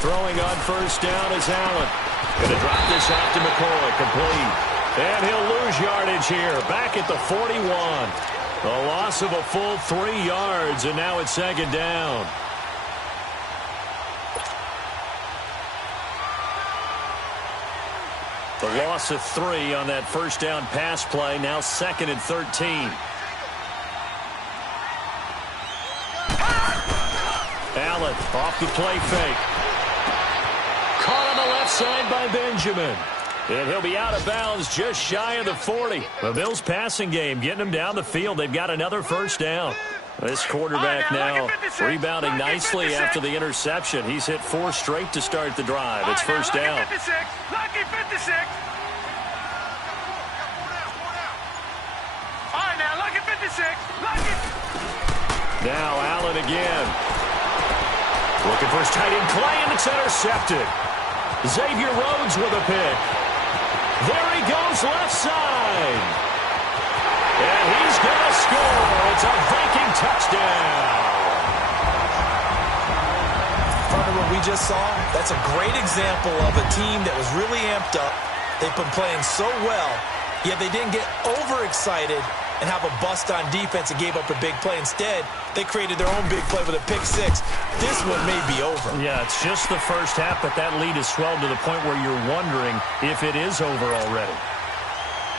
Throwing on first down is Allen. Going to drop this off to McCoy. Complete. And he'll lose yardage here. Back at the 41. A loss of a full 3 yards, and now it's second down. The loss of 3 on that first down pass play. Now 2nd and 13. Allen off the play fake. Caught on the left side by Benjamin. And he'll be out of bounds just shy of the 40. The Bills passing game getting them down the field. They've got another first down. This quarterback now rebounding nicely after the interception. He's hit 4 straight to start the drive. It's first down. Lucky 56. All right, now, lucky 56. Lucky. Now Allen again. Looking for his tight end Clay, and it's intercepted. Xavier Rhodes with a pick. There he goes left side. And he's going to score. It's a Viking touchdown. Partner, what we just saw, that's a great example of a team that was really amped up. They've been playing so well, yet they didn't get overexcited and have a bust on defense and gave up a big play. Instead, they created their own big play with a pick 6. This one may be over. Yeah, it's just the first half, but that lead has swelled to the point where you're wondering if it is over already.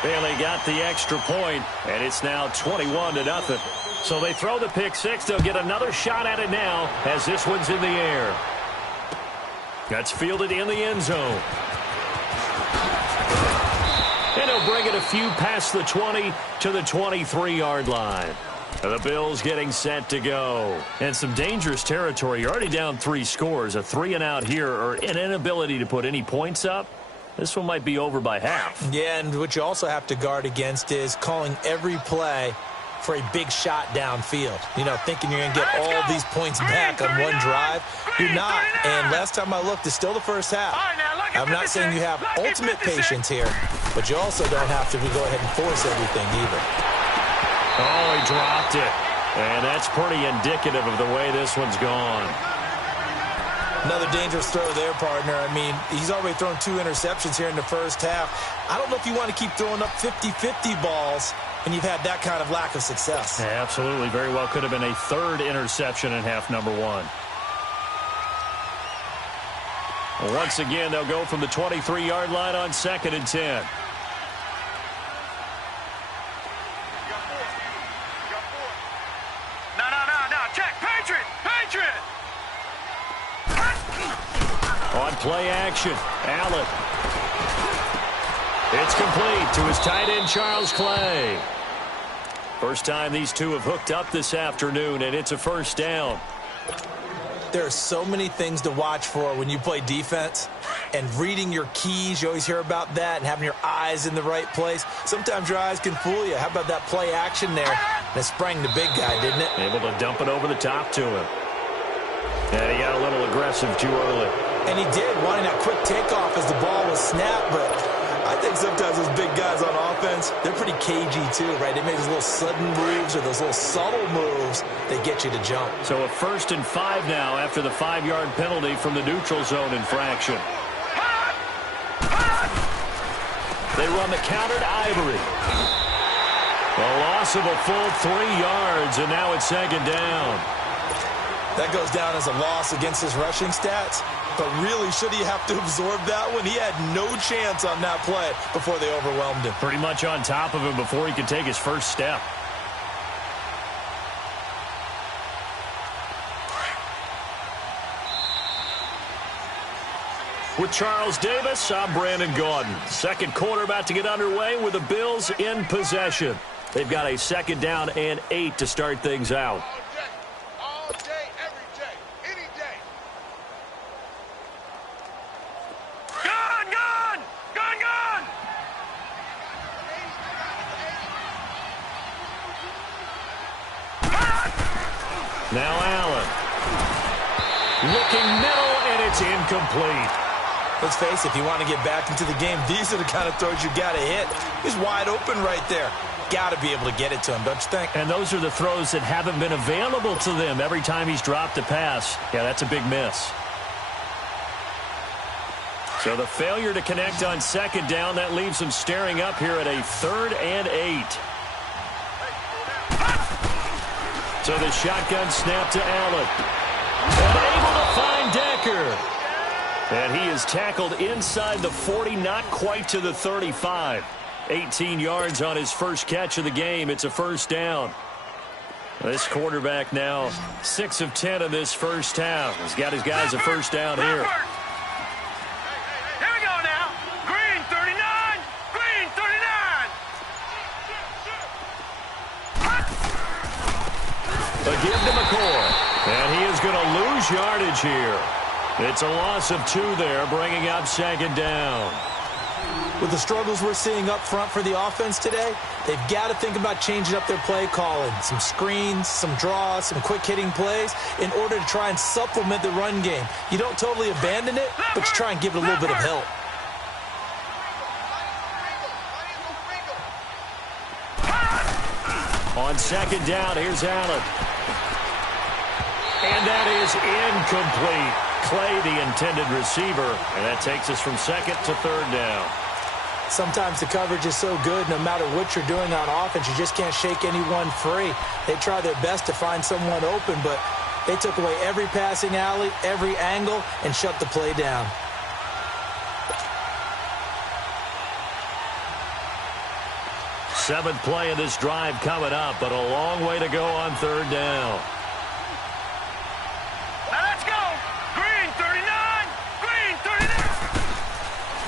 Bailey got the extra point, and it's now 21-0. So they throw the pick 6. They'll get another shot at it now as this one's in the air. That's fielded in the end zone. And he'll bring it a few past the 20 to the 23-yard line. The Bills getting set to go. And some dangerous territory. You're already down 3 scores. A 3-and-out here, or an inability to put any points up. This one might be over by half. Yeah, and what you also have to guard against is calling every play for a big shot downfield. You know, thinking you're going to get all these points back on one drive. You're not. And last time I looked, it's still the first half. I'm not saying you have ultimate patience here, but you also don't have to go ahead and force everything either. Oh, he dropped it. And that's pretty indicative of the way this one's gone. Another dangerous throw there, partner. I mean, he's already thrown 2 interceptions here in the first half. I don't know if you want to keep throwing up 50-50 balls and you've had that kind of lack of success. Yeah, absolutely. Very well could have been a 3rd interception in half number 1. Well, once again, they'll go from the 23-yard line on 2nd and 10. No. Check. Patriot. On play action, Allen. It's complete to his tight end, Charles Clay. First time these two have hooked up this afternoon, and it's a first down. There are so many things to watch for when you play defense, and reading your keys, you always hear about that, and having your eyes in the right place. Sometimes your eyes can fool you. How about that play action there? And it sprang the big guy, didn't it? Able to dump it over the top to him. And he got a little aggressive too early. And he did, wanting that quick takeoff as the ball was snapped, but I think sometimes those big guys on offense, they're pretty cagey too, right? They make those little sudden moves or those little subtle moves that get you to jump. So a 1st and 5 now after the 5-yard penalty from the neutral zone infraction. They run the counter to Ivory. A loss of a full 3 yards, and now it's 2nd down. That goes down as a loss against his rushing stats. But really, should he have to absorb that one? He had no chance on that play before they overwhelmed him. Pretty much on top of him before he could take his first step. With Charles Davis, I'm Brandon Gaudin. Second quarter about to get underway with the Bills in possession. They've got a 2nd down and 8 to start things out. All day, every day, any day. Gone! Now Allen. Looking middle, and it's incomplete. Let's face it, if you want to get back into the game, these are the kind of throws you got to hit. He's wide open right there. Got to be able to get it to him, don't you think? And those are the throws that haven't been available to them every time he's dropped a pass. Yeah, that's a big miss. So the failure to connect on second down, that leaves them staring up here at a 3rd and 8. So the shotgun snap to Allen. And able to find Decker. And he is tackled inside the 40, not quite to the 35. 18 yards on his first catch of the game. It's a first down. This quarterback now 6 of 10 in this first half. He's got his guys a first down here. Here we go now. Green 39. Green 39. A give to McCoy. And he is going to lose yardage here. It's a loss of 2 there, bringing up second down. With the struggles we're seeing up front for the offense today, they've got to think about changing up their play calling. Some screens, some draws, some quick-hitting plays in order to try and supplement the run game. You don't totally abandon it, but you try and give it a little bit of help. On second down, here's Allen. And that is incomplete. Clay, the intended receiver, and that takes us from second to third down. Sometimes the coverage is so good, no matter what you're doing on offense, you just can't shake anyone free. They try their best to find someone open, but they took away every passing alley, every angle, and shut the play down. Seventh play of this drive coming up, but a long way to go on third down.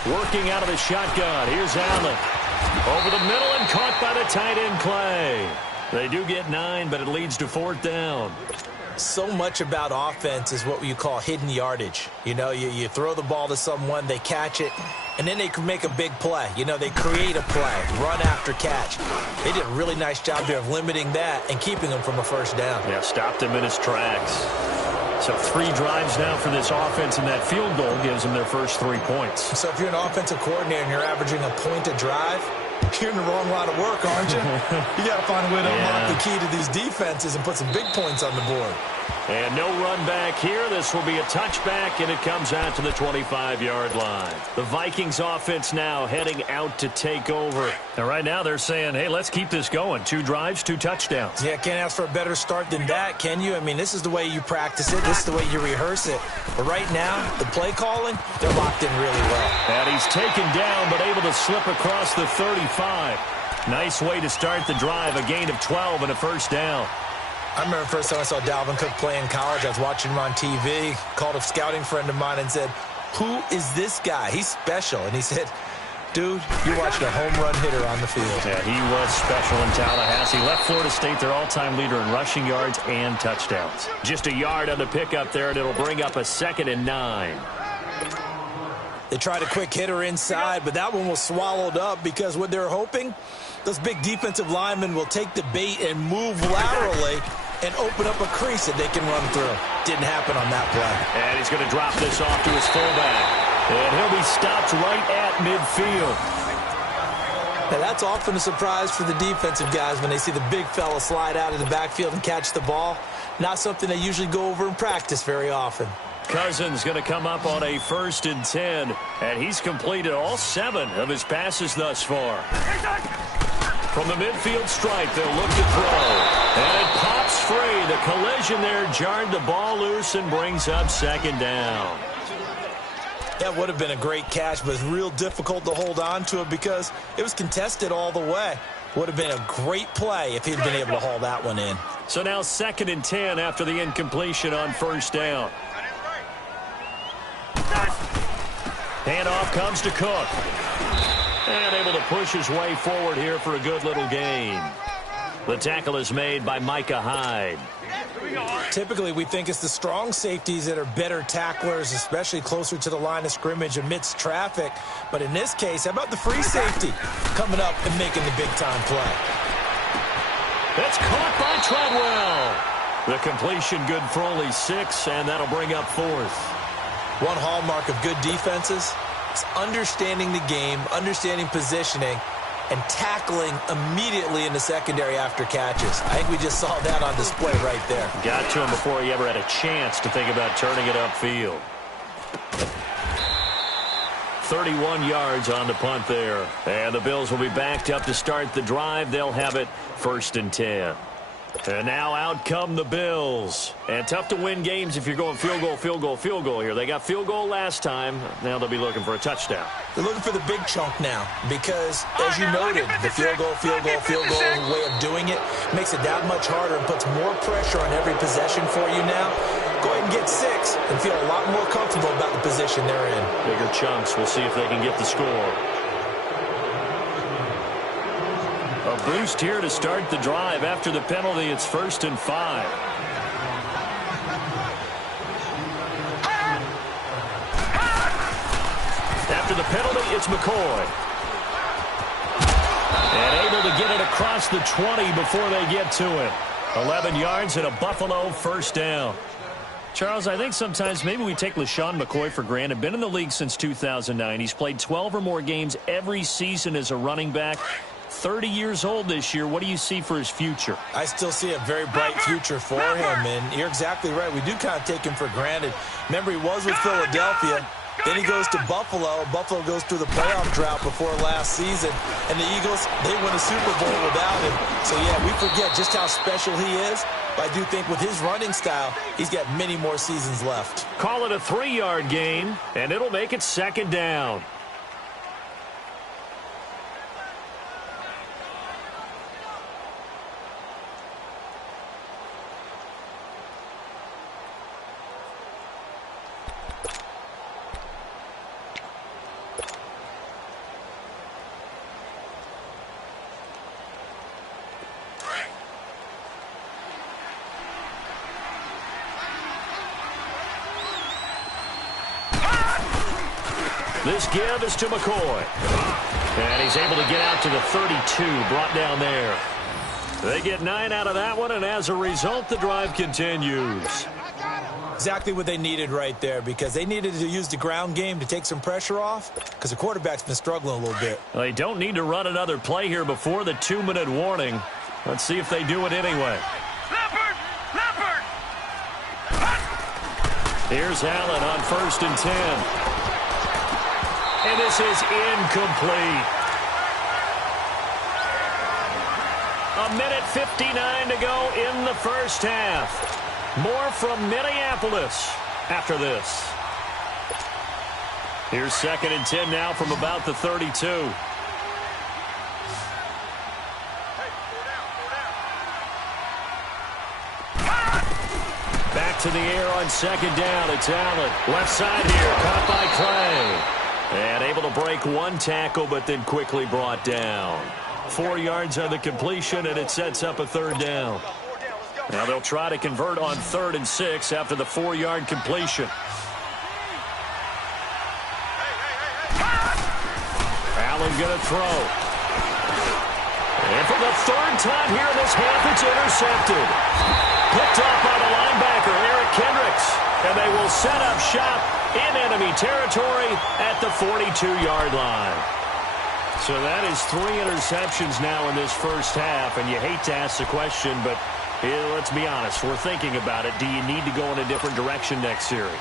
Working out of the shotgun. Here's Allen. Over the middle and caught by the tight end Clay. They do get 9, but it leads to fourth down. So much about offense is what you call hidden yardage. You know, you throw the ball to someone, they catch it, and then they can make a big play. You know, they create a play, run after catch. They did a really nice job there of limiting that and keeping him from a first down. Yeah, stopped him in his tracks. So 3 drives now for this offense, and that field goal gives them their first 3 points. So if you're an offensive coordinator and you're averaging a point a drive, you're in the wrong line of work, aren't you? You got to find a way to unlock the key to these defenses and put some big points on the board. And no run back here. This will be a touchback, and it comes out to the 25-yard line. The Vikings offense now heading out to take over. And right now they're saying, hey, let's keep this going. 2 drives, 2 touchdowns. Yeah, can't ask for a better start than that, can you? I mean, this is the way you practice it. This is the way you rehearse it. But right now, the play calling, they're locked in really well. And he's taken down, but able to slip across the 35. Nice way to start the drive. A gain of 12 and a first down. I remember the first time I saw Dalvin Cook play in college. I was watching him on TV, called a scouting friend of mine and said, who is this guy? He's special. And he said, dude, you're watching a home run hitter on the field. Yeah, he was special in Tallahassee. Left Florida State their all-time leader in rushing yards and touchdowns. Just a yard on the pickup there, and it'll bring up a 2nd and 9. They tried a quick hitter inside, but that one was swallowed up because what they're hoping, those big defensive linemen will take the bait and move laterally and open up a crease that they can run through. Didn't happen on that play. And he's going to drop this off to his fullback. And he'll be stopped right at midfield. Now that's often a surprise for the defensive guys when they see the big fella slide out of the backfield and catch the ball. Not something they usually go over in practice very often. Cousins going to come up on a 1st and 10, and he's completed all 7 of his passes thus far. From the midfield stripe, they'll look to throw. And it pops free. The collision there jarred the ball loose and brings up 2nd down. That would have been a great catch, but it's real difficult to hold on to it because it was contested all the way. Would have been a great play if he'd been able to haul that one in. So now 2nd and 10 after the incompletion on 1st down. Handoff comes to Cook. And able to push his way forward here for a good little gain. The tackle is made by Micah Hyde. Typically, we think it's the strong safeties that are better tacklers, especially closer to the line of scrimmage amidst traffic. But in this case, how about the free safety coming up and making the big-time play? That's caught by Treadwell. The completion good for only 6, and that'll bring up 4th. One hallmark of good defenses is understanding the game, understanding positioning, and tackling immediately in the secondary after catches. I think we just saw that on display right there. Got to him before he ever had a chance to think about turning it upfield. 31 yards on the punt there. And the Bills will be backed up to start the drive. They'll have it 1st and 10. And now out come the Bills. And tough to win games if you're going field goal, field goal, field goal here. They got field goal last time. Now they'll be looking for a touchdown. They're looking for the big chunk now because, as you noted, the field goal way of doing it makes it that much harder and puts more pressure on every possession for you now. Go ahead and get 6 and feel a lot more comfortable about the position they're in. Bigger chunks. We'll see if they can get the score. A boost here to start the drive. After the penalty, it's 1st and 5. After the penalty, it's McCoy. And able to get it across the 20 before they get to it. 11 yards and a Buffalo 1st down. Charles, I think sometimes maybe we take LaShawn McCoy for granted. Been in the league since 2009. He's played 12 or more games every season as a running back. 30 years old this year. What do you see for his future? I still see a very bright future for him, and you're exactly right. We do kind of take him for granted. Remember, he was with Philadelphia. Then he goes to Buffalo. Buffalo goes through the playoff drought before last season. And the Eagles, they win a Super Bowl without him. So, yeah, we forget just how special he is. But I do think with his running style, he's got many more seasons left. Call it a 3-yard gain, and it'll make it 2nd down. This give is to McCoy. And he's able to get out to the 32, brought down there. They get 9 out of that one, and as a result, the drive continues. Exactly what they needed right there, because they needed to use the ground game to take some pressure off, because the quarterback's been struggling a little bit. They don't need to run another play here before the 2-minute warning. Let's see if they do it anyway. Here's Allen on 1st and 10. And this is incomplete. 1:59 to go in the first half. More from Minneapolis after this. Here's 2nd and 10 now from about the 32. Back to the air on 2nd down. It's Allen. Left side here. Caught by Clay. And able to break one tackle, but then quickly brought down. 4 yards on the completion, and it sets up a 3rd down. Now they'll try to convert on 3rd and 6 after the 4-yard completion. Allen going to throw. And for the 3rd time here in this half, it's intercepted. Picked up by the linebacker, Eric Kendricks. And they will set up shop in enemy territory at the 42-yard line. So that is 3 interceptions now in this first half. And you hate to ask the question, but let's be honest. We're thinking about it. Do you need to go in a different direction next series?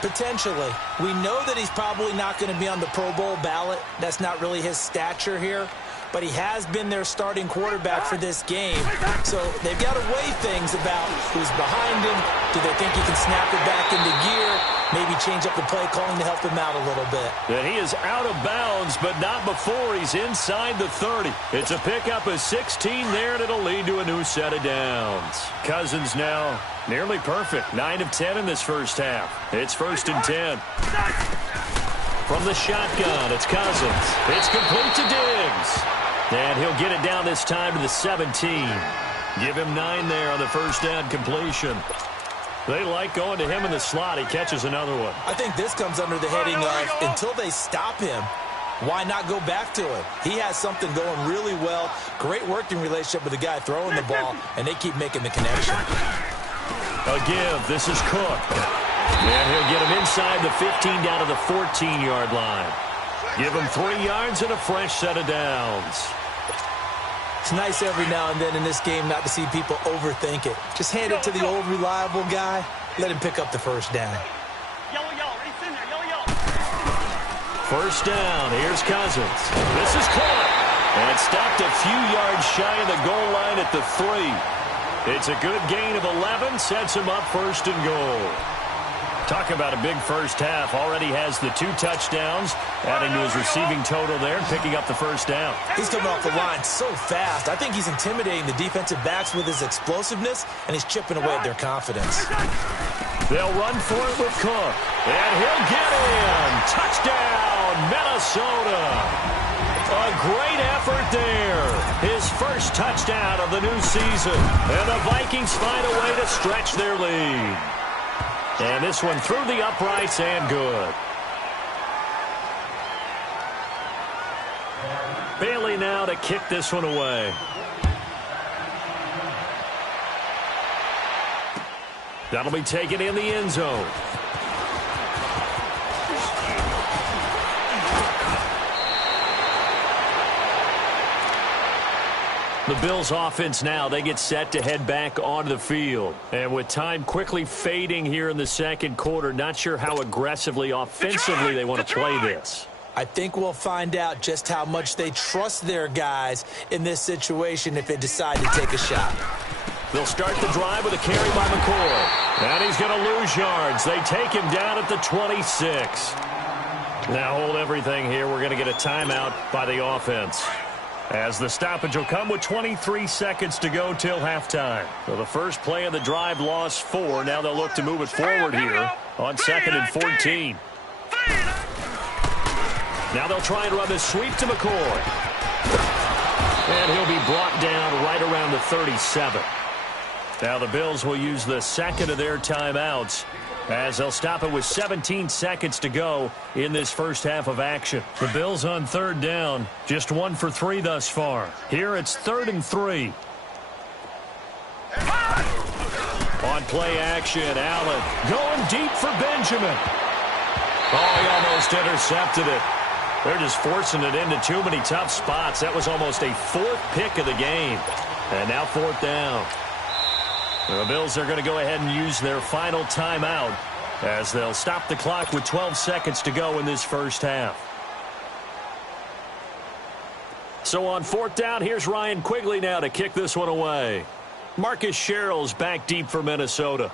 Potentially. We know that he's probably not going to be on the Pro Bowl ballot. That's not really his stature here. But he has been their starting quarterback for this game. So they've got to weigh things about who's behind him. Do they think he can snap it back into gear? Maybe change up the play calling to help him out a little bit. And he is out of bounds, but not before he's inside the 30. It's a pickup of 16 there, and it'll lead to a new set of downs. Cousins now nearly perfect. 9 of 10 in this first half. It's 1st and 10. From the shotgun, it's Cousins. It's complete to Diggs. And he'll get it down this time to the 17. Give him 9 there on the first down completion. They like going to him in the slot. He catches another one. I think this comes under the heading of until they stop him, why not go back to it? He has something going really well. Great working relationship with the guy throwing the ball, and they keep making the connection. A give. This is Cook. And he'll get him inside the 15 down to the 14-yard line. Give him 3 yards and a fresh set of downs. It's nice every now and then in this game not to see people overthink it. Just hand it to the old reliable guy. Let him pick up the first down. First down. Here's Cousins. This is caught. And stopped a few yards shy of the goal line at the 3. It's a good gain of 11. Sets him up first and goal. Talk about a big first half. Already has the 2 touchdowns, adding to his receiving total there and picking up the first down. He's coming off the line so fast. I think he's intimidating the defensive backs with his explosiveness, and he's chipping away at their confidence. They'll run for it with Cook. And he'll get in. Touchdown, Minnesota. A great effort there. His first touchdown of the new season. And the Vikings find a way to stretch their lead. And this one through the uprights and good. Bailey now to kick this one away. That'll be taken in the end zone. The Bills offense now, they get set to head back onto the field. And with time quickly fading here in the second quarter, not sure how aggressively offensively they want to play this. I think we'll find out just how much they trust their guys in this situation if they decide to take a shot. They'll start the drive with a carry by McCoy. And he's going to lose yards. They take him down at the 26. Now hold everything here. We're going to get a timeout by the offense, as the stoppage will come with 23 seconds to go till halftime. So the first play of the drive lost 4. Now they'll look to move it forward here on 2nd and 14. Now they'll try and run this sweep to McCoy. And he'll be brought down right around the 37. Now the Bills will use the second of their timeouts, as they'll stop it with 17 seconds to go in this first half of action. The Bills on third down, just 1 for 3 thus far. Here it's 3rd and 3. On play action, Allen going deep for Benjamin. Oh, he almost intercepted it. They're just forcing it into too many tough spots. That was almost a 4th pick of the game. And now 4th down. The Bills are going to go ahead and use their final timeout, as they'll stop the clock with 12 seconds to go in this first half. So on 4th down, here's Ryan Quigley now to kick this one away. Marcus Sherrill's back deep for Minnesota.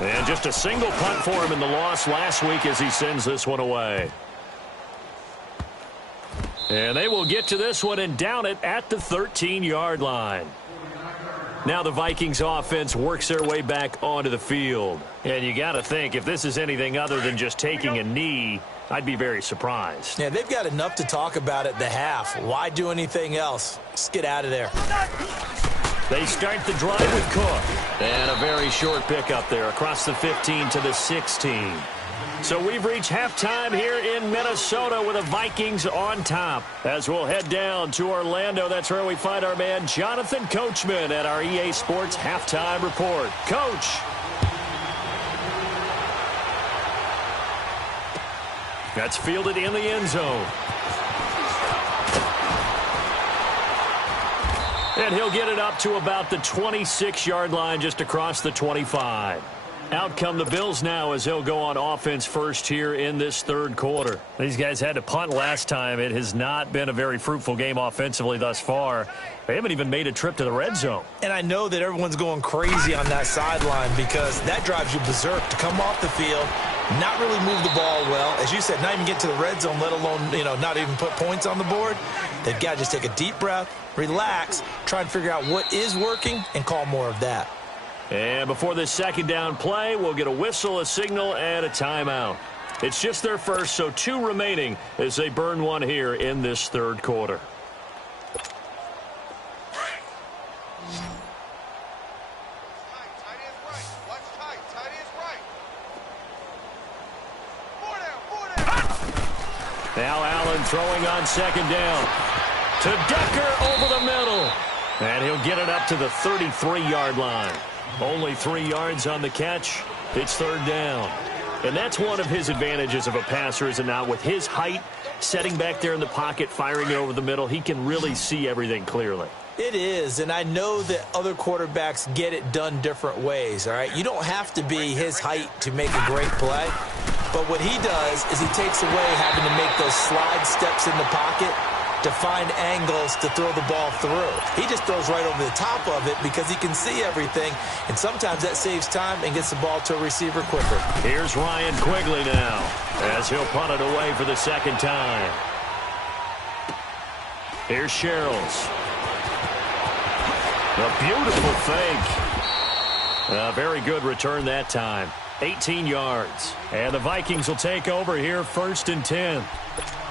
And just a single punt for him in the loss last week as he sends this one away. And they will get to this one and down it at the 13-yard line. Now the Vikings offense works their way back onto the field. And you got to think, if this is anything other than just taking a knee, I'd be very surprised. Yeah, they've got enough to talk about at the half. Why do anything else? Just get out of there. They start the drive with Cook. And a very short pickup there across the 15 to the 16. So we've reached halftime here in Minnesota with the Vikings on top. As we'll head down to Orlando, that's where we find our man Jonathan Coachman at our EA Sports Halftime Report. Coach. That's fielded in the end zone. And he'll get it up to about the 26-yard line, just across the 25. Out come the Bills now as they'll go on offense first here in this third quarter. These guys had to punt last time. It has not been a very fruitful game offensively thus far. They haven't even made a trip to the red zone. And I know that everyone's going crazy on that sideline because that drives you berserk to come off the field, not really move the ball well. As you said, not even get to the red zone, let alone, not even put points on the board. They've got to just take a deep breath, relax, try and figure out what is working, and call more of that. And before this second down play, we'll get a whistle, a signal, and a timeout. It's just their first, so 2 remaining as they burn one here in this third quarter. Now Allen throwing on second down. To Decker over the middle. And he'll get it up to the 33-yard line. Only 3 yards on the catch. It's third down. And that's one of his advantages of a passer, is it not? With his height, setting back there in the pocket, firing it over the middle, he can really see everything clearly. It is, and I know that other quarterbacks get it done different ways, all right? You don't have to be his height to make a great play, but what he does is he takes away having to make those slide steps in the pocket to find angles to throw the ball through. He just throws right over the top of it because he can see everything, and sometimes that saves time and gets the ball to a receiver quicker. Here's Ryan Quigley now as he'll punt it away for the second time. Here's Sherrills. A beautiful fake. A very good return that time. 18 yards. And the Vikings will take over here 1st and 10.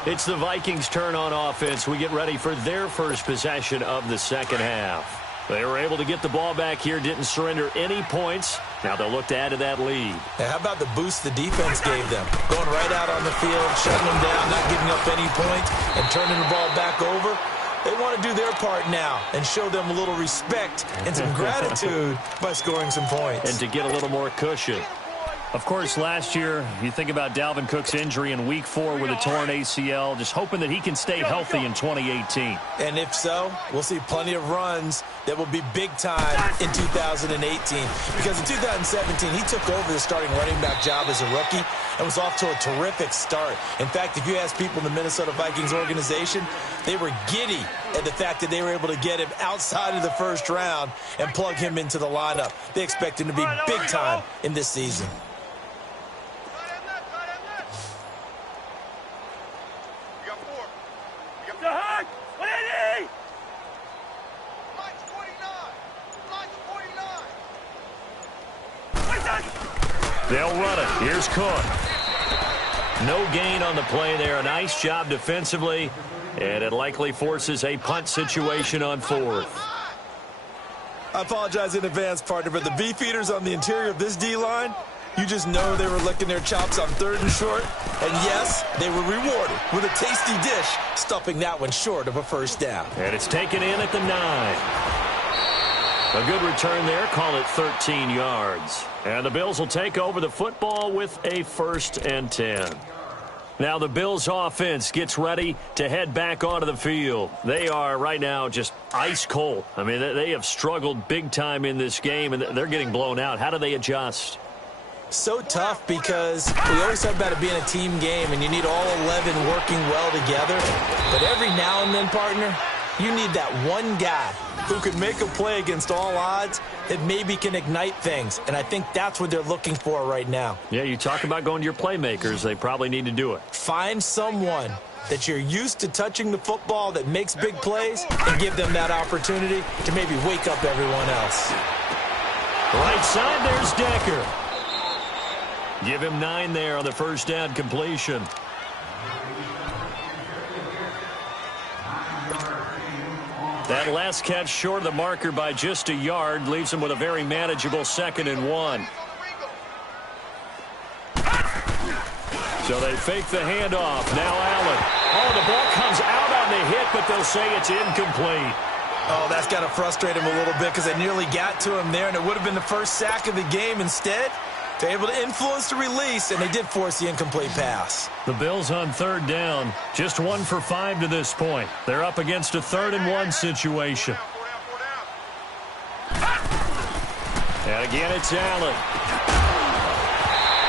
It's the Vikings' turn on offense. We get ready for their first possession of the second half. They were able to get the ball back here, didn't surrender any points. Now they'll look to add to that lead. Now, how about the boost the defense gave them? Going right out on the field, shutting them down, not giving up any points, and turning the ball back over. They want to do their part now and show them a little respect and some gratitude by scoring some points. And to get a little more cushion. Of course, last year, you think about Dalvin Cook's injury in Week 4 with a torn ACL, just hoping that he can stay healthy in 2018. And if so, we'll see plenty of runs that will be big time in 2018. Because in 2017, he took over the starting running back job as a rookie and was off to a terrific start. In fact, if you ask people in the Minnesota Vikings organization, they were giddy at the fact that they were able to get him outside of the first round and plug him into the lineup. They expect him to be big time in this season. They'll run it. Here's Cook. No gain on the play there. A nice job defensively, and it likely forces a punt situation on 4th. I apologize in advance, partner, but the beefeaters on the interior of this D-line, you just know they were licking their chops on 3rd and short. And yes, they were rewarded with a tasty dish, stuffing that one short of a first down. And it's taken in at the 9. A good return there. Call it 13 yards. And the Bills will take over the football with a 1st and 10. Now the Bills offense gets ready to head back onto the field. They are right now just ice cold. I mean, they have struggled big time in this game, and they're getting blown out. How do they adjust? So tough because we always talk about it being a team game, and you need all 11 working well together. But every now and then, partner, you need that one guy who can make a play against all odds that maybe can ignite things. And I think that's what they're looking for right now. Yeah, you talk about going to your playmakers. They probably need to do it. Find someone that you're used to touching the football that makes big plays and give them that opportunity to maybe wake up everyone else. Right side, there's Decker. Give him 9 there on the first down completion. That last catch short of the marker by just a yard leaves him with a very manageable 2nd and 1. So they fake the handoff. Now Allen. Oh, the ball comes out on the hit, but they'll say it's incomplete. Oh, that's got to frustrate him a little bit because they nearly got to him there, and it would have been the first sack of the game. Instead, they're able to influence the release, and they did force the incomplete pass. The Bills on 3rd down, just 1 for 5 to this point. They're up against a 3rd and 1 situation. And again, it's Allen.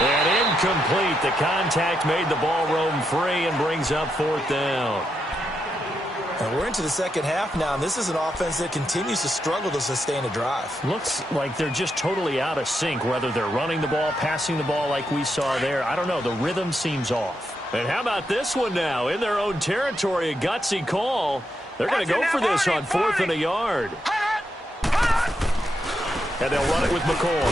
And incomplete. The contact made the ball roam free and brings up 4th down. And we're into the second half now, and this is an offense that continues to struggle to sustain a drive. Looks like they're just totally out of sync, whether they're running the ball, passing the ball like we saw there. I don't know. The rhythm seems off. And how about this one now? In their own territory, a gutsy call. They're going to go for this on 4th and a yard. And they'll run it with McCoy.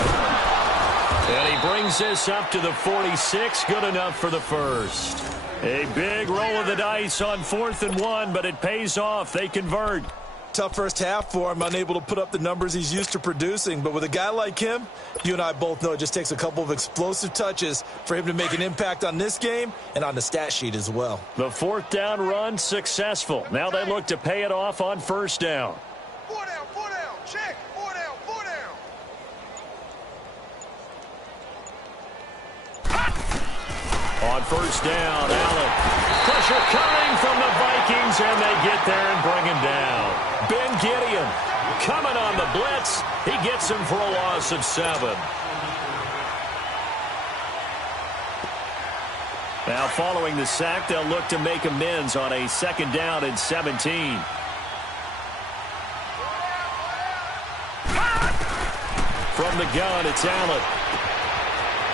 And he brings this up to the 46. Good enough for the first. A big roll of the dice on 4th and 1, but it pays off. They convert. Tough first half for him, unable to put up the numbers he's used to producing. But with a guy like him, you and I both know it just takes a couple of explosive touches for him to make an impact on this game and on the stat sheet as well. The 4th down run successful. Now they look to pay it off on 1st down. 4 down, check, 4 down, 4 down. On 1st down, Allen. Pressure coming from the Vikings, and they get there and bring him down. Ben Gideon coming on the blitz. He gets him for a loss of 7. Now, following the sack, they'll look to make amends on a 2nd down and 17. From the gun, it's Allen.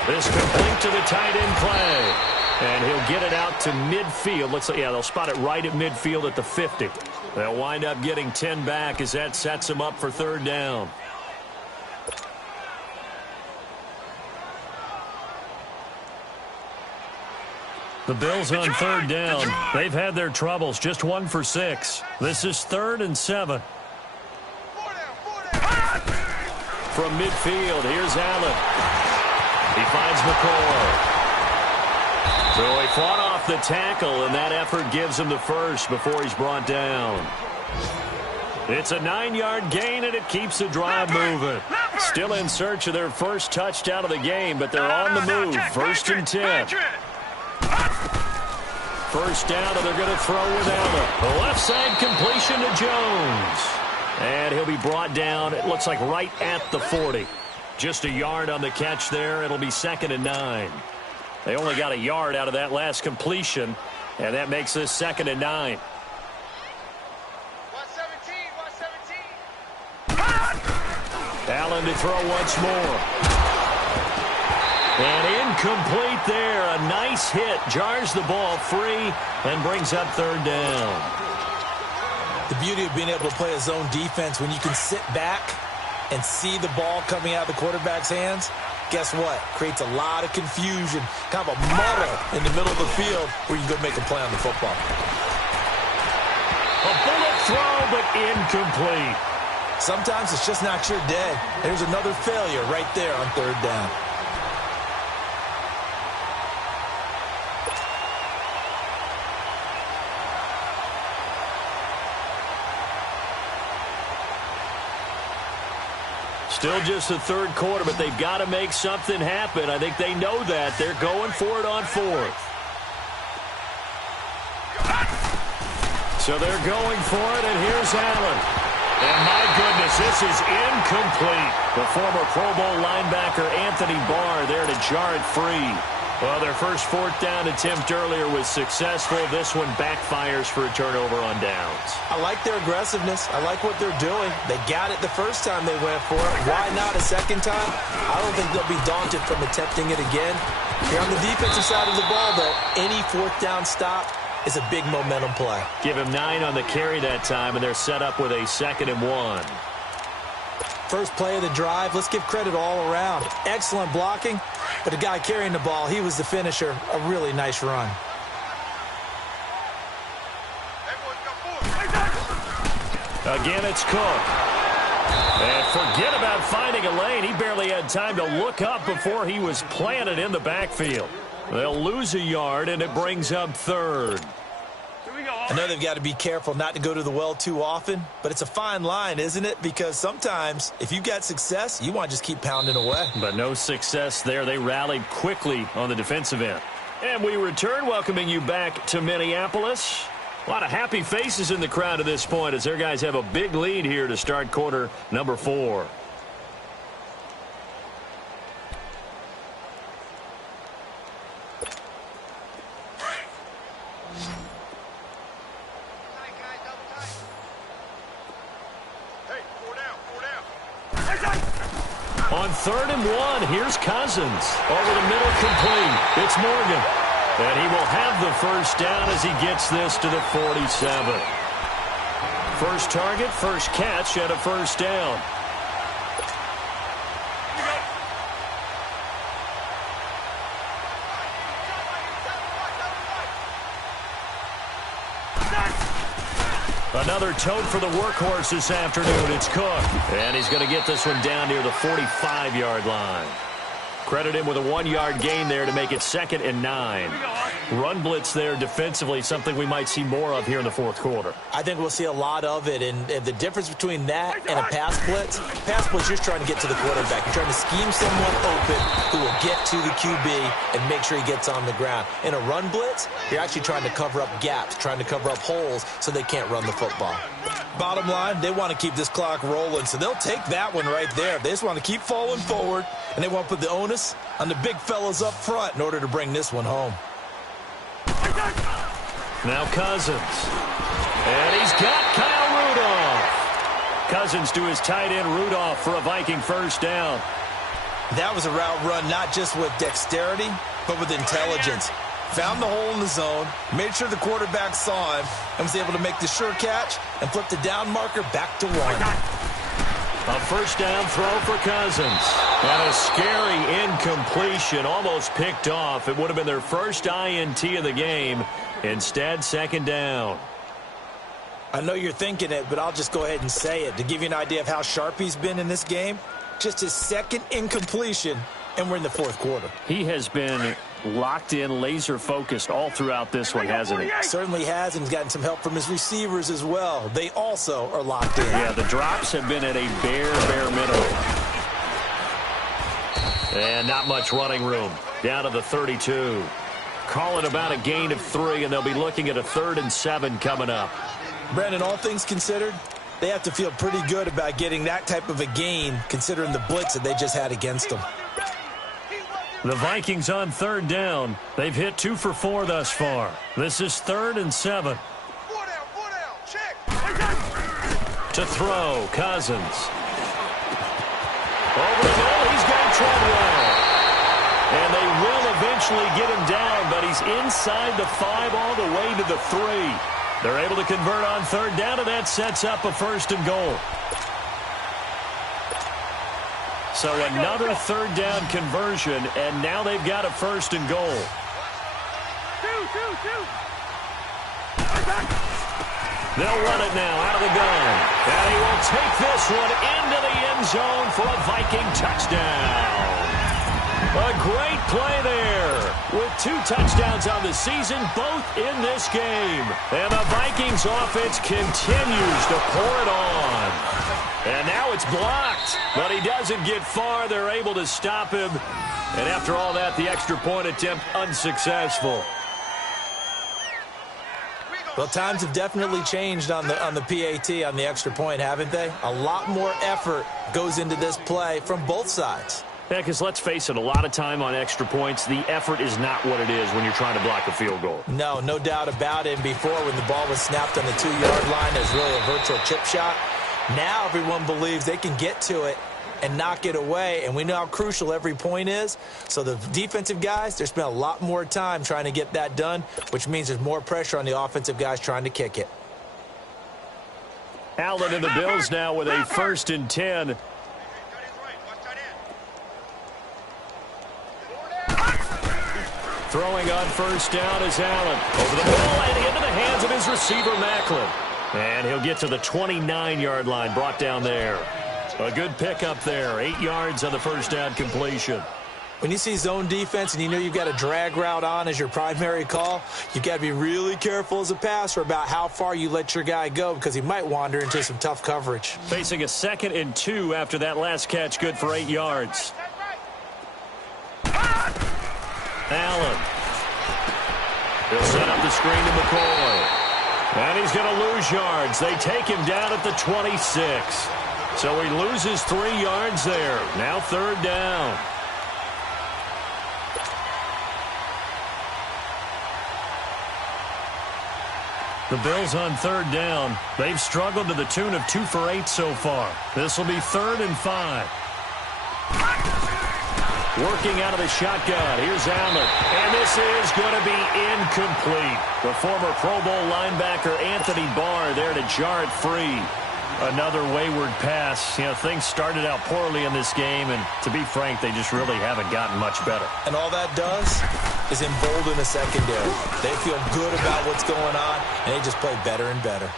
This complete to the tight end play. And he'll get it out to midfield. Looks like, yeah, they'll spot it right at midfield at the 50. They'll wind up getting 10 back as that sets them up for 3rd down. The Bills on 3rd down. They've had their troubles. Just 1 for 6. This is 3rd and 7. From midfield, here's Allen. He finds McCoy. So he fought off the tackle, and that effort gives him the first before he's brought down. It's a 9-yard gain, and it keeps the drive moving. Still in search of their first touchdown of the game, but they're on the move. 1st and 10. First down, and they're going to throw with Allen. The left side completion to Jones. And he'll be brought down, it looks like right at the 40. Just a yard on the catch there. It'll be 2nd and 9. They only got a yard out of that last completion, and that makes this 2nd and 9. 117. Allen to throw once more. And incomplete there. A nice hit. Jars the ball free and brings up 3rd down. The beauty of being able to play a zone defense when you can sit back and see the ball coming out of the quarterback's hands, guess what? Creates a lot of confusion, kind of a muddle in the middle of the field where you can go make a play on the football. A bullet throw, but incomplete. Sometimes it's just not your day. There's another failure right there on 3rd down. Still just the 3rd quarter, but they've got to make something happen. I think they know that. They're going for it on 4th. So they're going for it, and here's Allen. And my goodness, this is incomplete. The former Pro Bowl linebacker Anthony Barr there to jar it free. Well, their first 4th down attempt earlier was successful. This one backfires for a turnover on downs. I like their aggressiveness. I like what they're doing. They got it the first time they went for it. Why not a 2nd time? I don't think they'll be daunted from attempting it again. Here on the defensive side of the ball, though, any 4th down stop is a big momentum play. Give him 9 on the carry that time, and they're set up with a 2nd and 1. First play of the drive, let's give credit all around. Excellent blocking, but the guy carrying the ball, he was the finisher. A really nice run. Again, it's Cook. And forget about finding a lane. He barely had time to look up before he was planted in the backfield. They'll lose a yard, and it brings up 3rd. I know they've got to be careful not to go to the well too often, but it's a fine line, isn't it? Because sometimes, if you've got success, you want to just keep pounding away. But no success there. They rallied quickly on the defensive end. And we return, welcoming you back to Minneapolis. A lot of happy faces in the crowd at this point as their guys have a big lead here to start quarter number 4. On 3rd and 1, here's Cousins. Over the middle, complete. It's Morgan. And he will have the first down as he gets this to the 47. First target, first catch, and a first down. Another tote for the workhorse this afternoon. It's Cook. And he's going to get this one down near the 45-yard line. Credit him with a 1-yard gain there to make it 2nd and 9. Run blitz there defensively, something we might see more of here in the 4th quarter. I think we'll see a lot of it, and the difference between that and a pass blitz, you're trying to get to the quarterback. You're trying to scheme someone open who will get to the QB and make sure he gets on the ground. In a run blitz, you're actually trying to cover up gaps, trying to cover up holes so they can't run the football. Bottom line, they want to keep this clock rolling, so they'll take that one right there. They just want to keep falling forward, and they want to put the onus on the big fellas up front in order to bring this one home. Now Cousins. And he's got Kyle Rudolph. Cousins to his tight end Rudolph for a Viking first down. That was a route run not just with dexterity, but with intelligence. Found the hole in the zone, made sure the quarterback saw him, and was able to make the sure catch and flip the down marker back to 1. A first down throw for Cousins. And a scary incompletion, almost picked off. It would have been their first INT of the game. Instead, second down. I know you're thinking it, but I'll just go ahead and say it. To give you an idea of how sharp he's been in this game, just his second incompletion, and we're in the fourth quarter. He has been locked in, laser-focused all throughout this one, hasn't he? Certainly has, and he's gotten some help from his receivers as well. They also are locked in. Yeah, the drops have been at a bare minimum. And not much running room. Down to the 32. Call it about a gain of 3, and they'll be looking at a 3rd and 7 coming up. Brandon, all things considered, they have to feel pretty good about getting that type of a gain, considering the blitz that they just had against them. The Vikings on 3rd down. They've hit 2 for 4 thus far. This is 3rd and 7. 4 down, check. To throw, Cousins. Over the middle, he's got Treadwell. And they will eventually get him down, but he's inside the 5 all the way to the 3. They're able to convert on 3rd down, and that sets up a 1st and goal. So another 3rd down conversion, and now they've got a 1st and goal. They'll run it now out of the gun. And he will take this one into the end zone for a Viking touchdown. A great play there with 2 touchdowns on the season, both in this game. And the Vikings offense continues to pour it on. And now it's blocked, but he doesn't get far. They're able to stop him. And after all that, the extra point attempt unsuccessful. Well, times have definitely changed on the PAT, on the extra point, haven't they? A lot more effort goes into this play from both sides. Yeah, because let's face it, a lot of time on extra points, the effort is not what it is when you're trying to block a field goal. No doubt about it. And before, when the ball was snapped on the 2-yard line, there's really a virtual chip shot. Now everyone believes they can get to it and knock it away, and we know how crucial every point is. So the defensive guys, they spent a lot more time trying to get that done, which means there's more pressure on the offensive guys trying to kick it. Allen and the Bills now with a 1st and 10. Throwing on 1st down is Allen. Over the middle and into the hands of his receiver, Macklin. And he'll get to the 29-yard line, brought down there. A good pickup there, 8 yards on the 1st down completion. When you see zone defense and you know you've got a drag route on as your primary call, you've got to be really careful as a passer about how far you let your guy go because he might wander into some tough coverage. Facing a 2nd and 2 after that last catch, good for 8 yards. Allen. He'll set up the screen to McCoy. And he's going to lose yards. They take him down at the 26. So he loses 3 yards there. Now 3rd down. The Bills on 3rd down. They've struggled to the tune of 2 for 8 so far. This will be 3rd and 5. Working out of the shotgun. Here's Allen. And this is going to be incomplete. The former Pro Bowl linebacker Anthony Barr there to jar it free. Another wayward pass. You know, things started out poorly in this game, and to be frank, they just really haven't gotten much better. And all that does is embolden the secondary. They feel good about what's going on, and they just play better and better.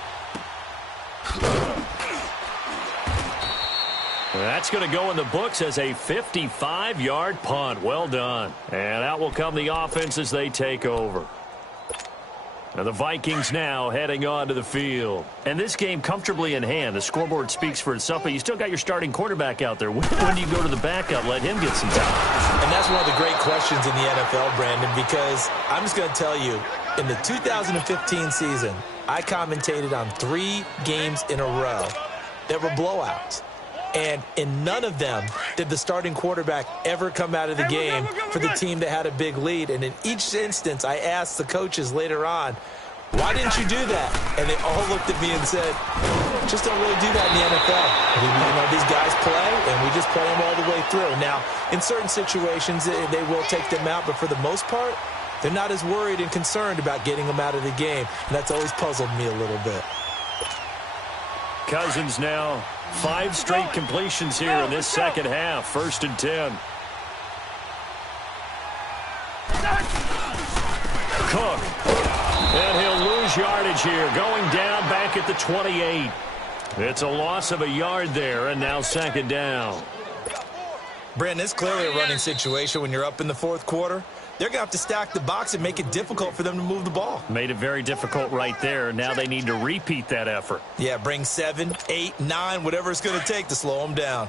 That's going to go in the books as a 55-yard punt. Well done. And out will come the offense as they take over. And the Vikings now heading on to the field. And this game comfortably in hand. The scoreboard speaks for itself, but you still got your starting quarterback out there. When do you go to the backup? Let him get some time. And that's That's one of the great questions in the NFL, Brandon, because I'm just going to tell you, in the 2015 season, I commentated on 3 games in a row that were blowouts. And in none of them did the starting quarterback ever come out of the game for the team that had a big lead. And in each instance, I asked the coaches later on, why didn't you do that? And they all looked at me and said, just don't really do that in the NFL. You know, these guys play, and we just play them all the way through. Now, in certain situations, they will take them out, but for the most part, they're not as worried and concerned about getting them out of the game. And that's always puzzled me a little bit. Cousins now 5 straight completions here in this second half. 1st and 10. Cook. And he'll lose yardage here. Going down back at the 28. It's a loss of a yard there, and now 2nd down. Brandon, it's clearly a running situation when you're up in the 4th quarter. They're going to have to stack the box and make it difficult for them to move the ball. Made it very difficult right there. Now they need to repeat that effort. Yeah, bring 7, 8, 9, whatever it's going to take to slow them down.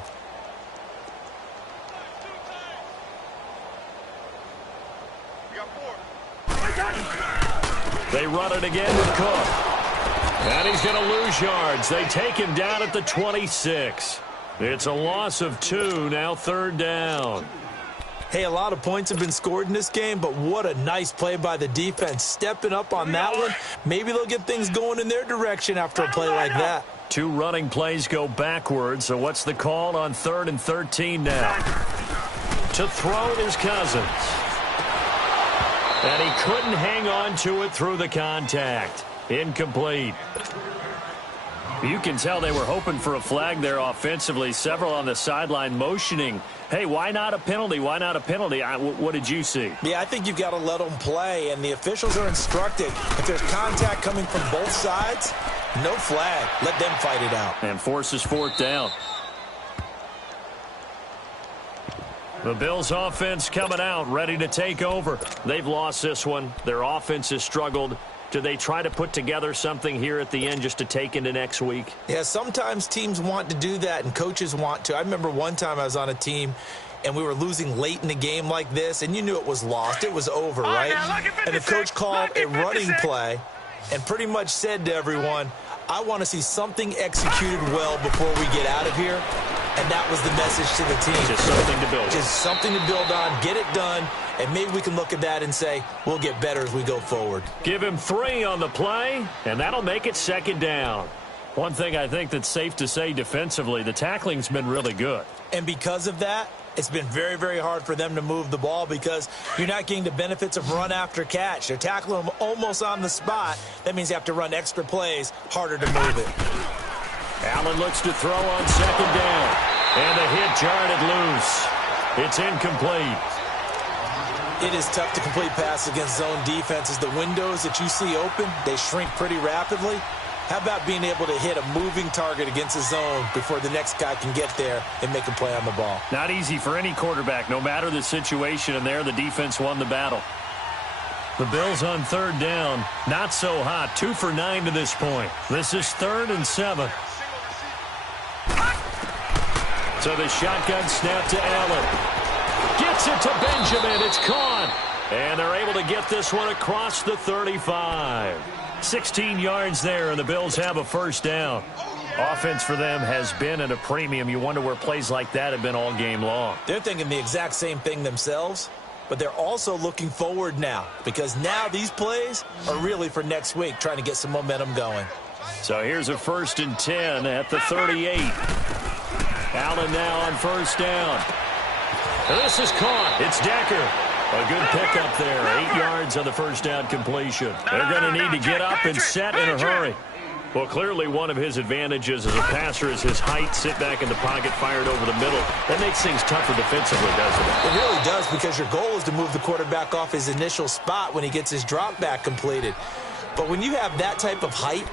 They run it again with Cook. And he's going to lose yards. They take him down at the 26. It's a loss of 2, now 3rd down. Hey, a lot of points have been scored in this game, but what a nice play by the defense. Stepping up on that one, maybe they'll get things going in their direction after a play like that. 2 running plays go backwards, so what's the call on 3rd and 13 now? To throw is Cousins. And he couldn't hang on to it through the contact. Incomplete. You can tell they were hoping for a flag there offensively. Several on the sideline motioning, hey, why not a penalty? Why not a penalty? What did you see? Yeah, I think you've got to let them play, and the officials are instructed. If there's contact coming from both sides, no flag. Let them fight it out. And forces 4th down. The Bills' offense coming out, ready to take over. They've lost this one. Their offense has struggled. Do they try to put together something here at the end just to take into next week? Yeah, sometimes teams want to do that and coaches want to. I remember one time I was on a team and we were losing late in the game like this, and you knew it was lost. It was over, right? And the coach called a running play and pretty much said to everyone, I want to see something executed well before we get out of here. And that was the message to the team. Just something to build on. Just something to build on, get it done, and maybe we can look at that and say, we'll get better as we go forward. Give him 3 on the play, and that'll make it 2nd down. One thing I think that's safe to say defensively, the tackling's been really good. And because of that, it's been very, very hard for them to move the ball because you're not getting the benefits of run after catch. They're tackling them almost on the spot. That means you have to run extra plays, harder to move it. Allen looks to throw on 2nd down. And the hit jarred it loose. It's incomplete. It is tough to complete passes against zone defenses. The windows that you see open, they shrink pretty rapidly. How about being able to hit a moving target against a zone before the next guy can get there and make a play on the ball? Not easy for any quarterback, no matter the situation, and there the defense won the battle. The Bills on 3rd down, not so hot, 2 for 9 to this point. This is 3rd and 7. So the shotgun snap to Allen. Gets it to Benjamin. It's caught. And they're able to get this one across the 35. 16 yards there, and the Bills have a 1st down. Offense for them has been at a premium. You wonder where plays like that have been all game long. They're thinking the exact same thing themselves, but they're also looking forward now because now these plays are really for next week, trying to get some momentum going. So here's a 1st and 10 at the 38. Allen now on 1st down. This is caught. It's Decker. A good pickup there. 8 yards on the 1st down completion. They're going to need to get up and set in a hurry. Well, clearly one of his advantages as a passer is his height. Sit back in the pocket, fired over the middle. That makes things tougher defensively, doesn't it? It really does, because your goal is to move the quarterback off his initial spot when he gets his drop back completed. But when you have that type of height,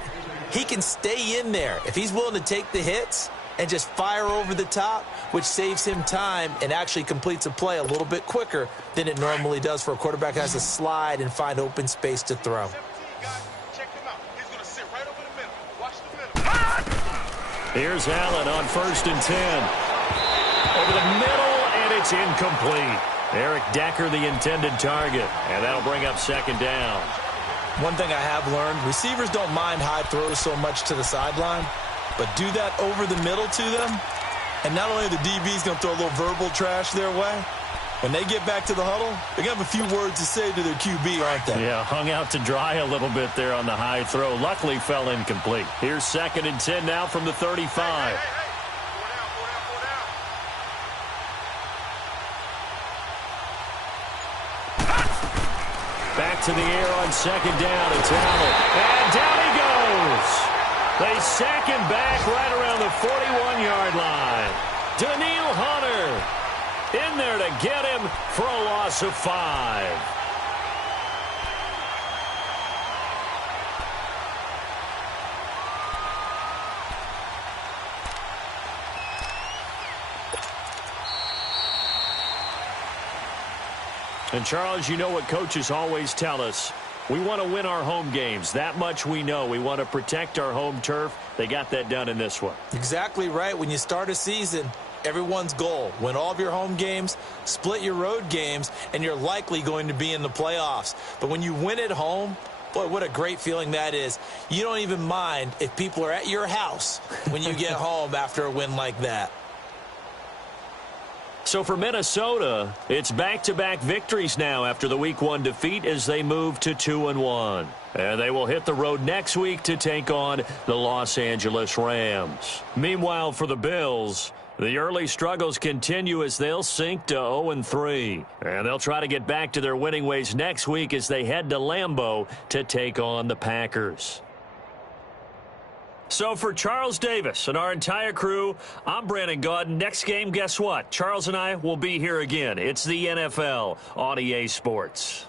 he can stay in there. If he's willing to take the hits and just fire over the top, which saves him time and actually completes a play a little bit quicker than it normally does for a quarterback who has to slide and find open space to throw. Here's Allen on 1st and 10. Over the middle, and it's incomplete. Eric Decker, the intended target, and that'll bring up second down. One thing I have learned, receivers don't mind high throws so much to the sideline, but do that over the middle to them, and not only are the DB's going to throw a little verbal trash their way, when they get back to the huddle, they're going to have a few words to say to their QB, aren't they? Yeah, hung out to dry a little bit there on the high throw. Luckily fell incomplete. Here's 2nd and 10 now from the 35. Back to the air on 2nd down. It's Allen. And down he goes. They sack him back right around the 41-yard line. Daniil Hunter in there to get him for a loss of 5. And, Charles, you know what coaches always tell us. We want to win our home games. That much we know. We want to protect our home turf. They got that done in this one. Exactly right. When you start a season, everyone's goal, win all of your home games, split your road games, and you're likely going to be in the playoffs. But when you win at home, boy, what a great feeling that is. You don't even mind if people are at your house when you get home after a win like that. So for Minnesota, it's back-to-back victories now after the Week 1 defeat as they move to 2-1. And they will hit the road next week to take on the Los Angeles Rams. Meanwhile, for the Bills, the early struggles continue as they'll sink to 0-3. And they'll try to get back to their winning ways next week as they head to Lambeau to take on the Packers. So for Charles Davis and our entire crew, I'm Brandon Gaudin. Next game, guess what? Charles and I will be here again. It's the NFL on EA Sports.